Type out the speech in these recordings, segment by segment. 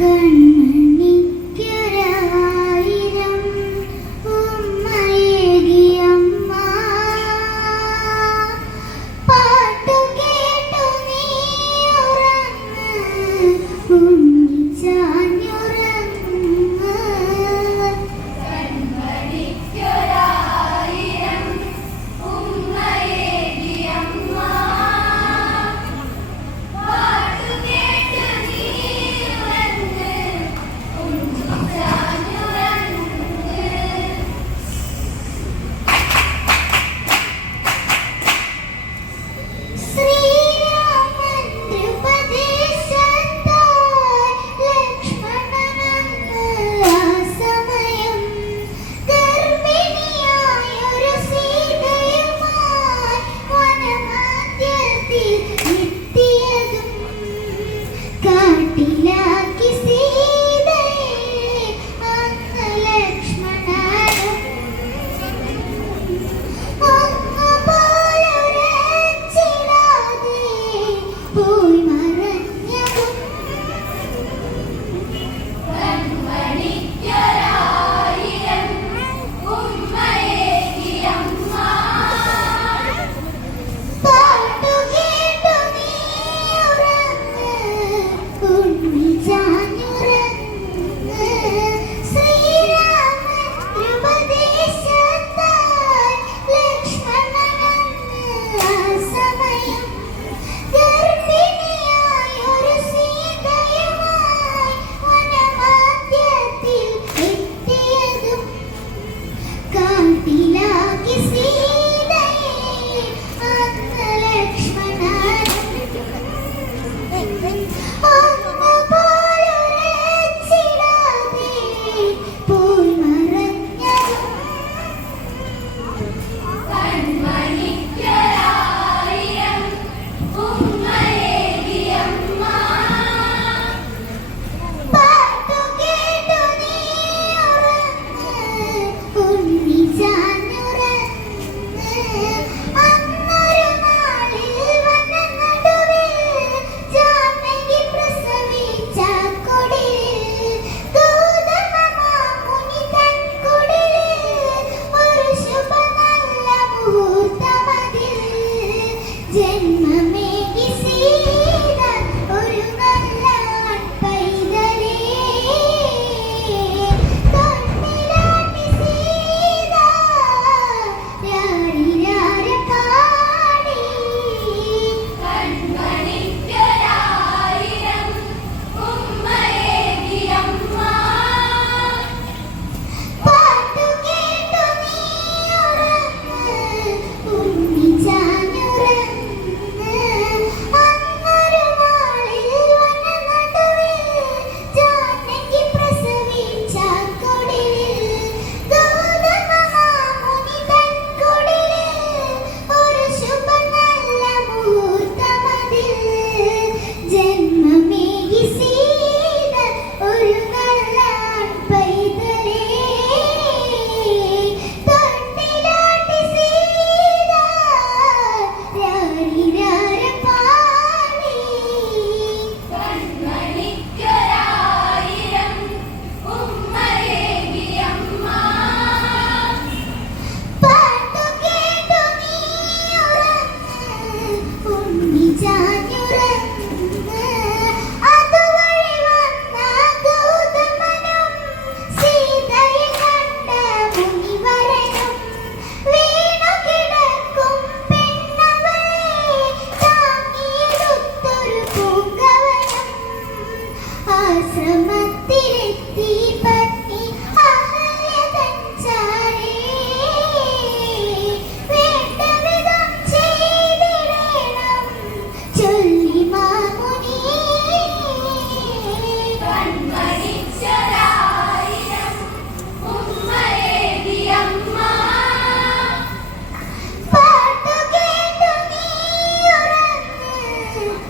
Kanna.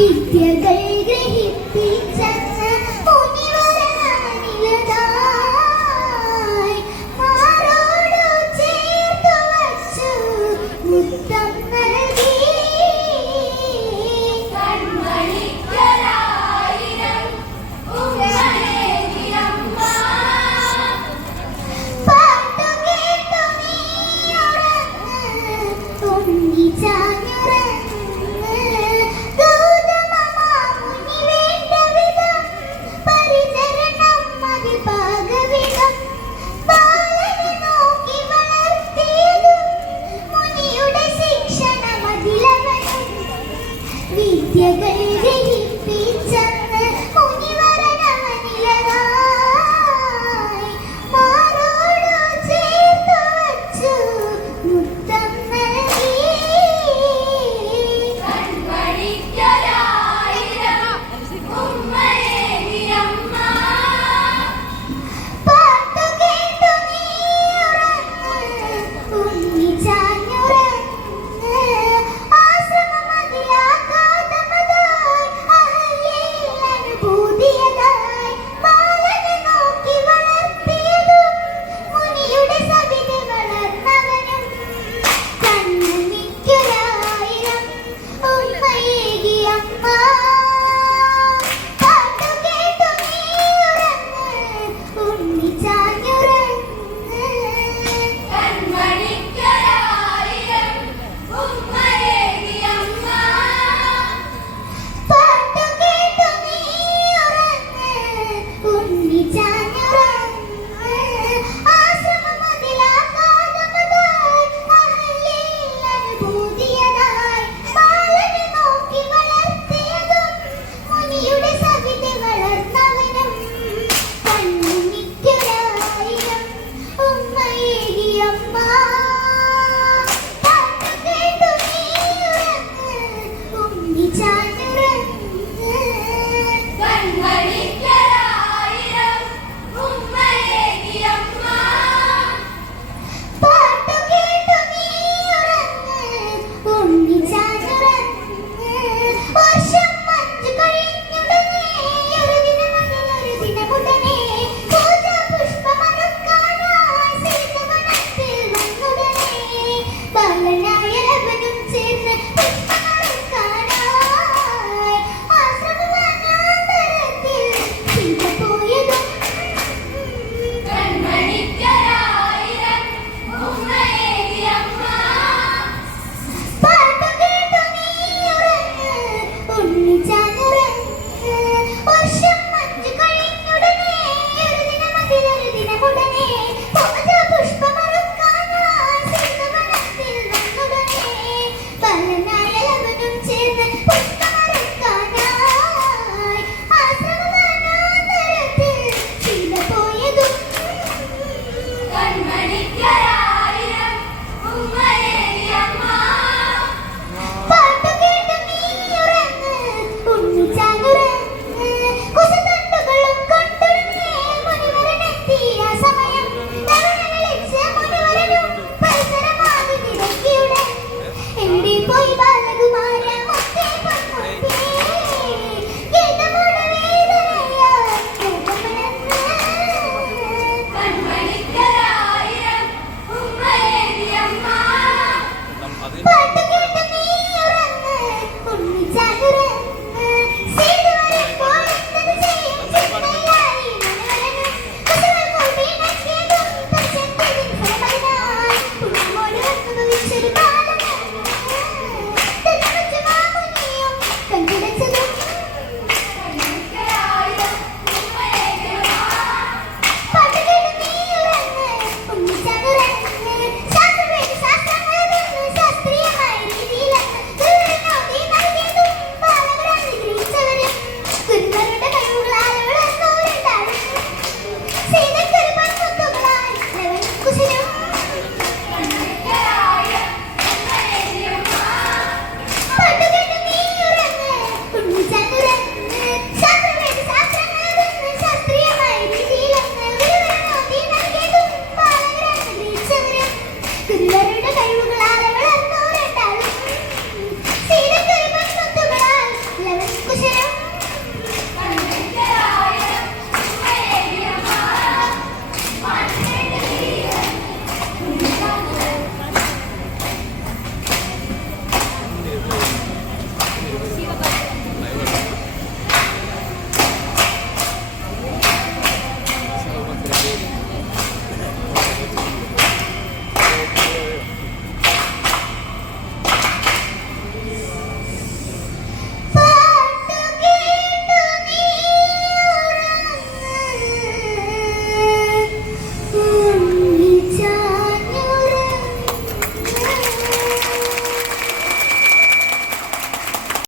വിദ്യകൾ ഗ്രഹിപ്പിച്ചെന്ന്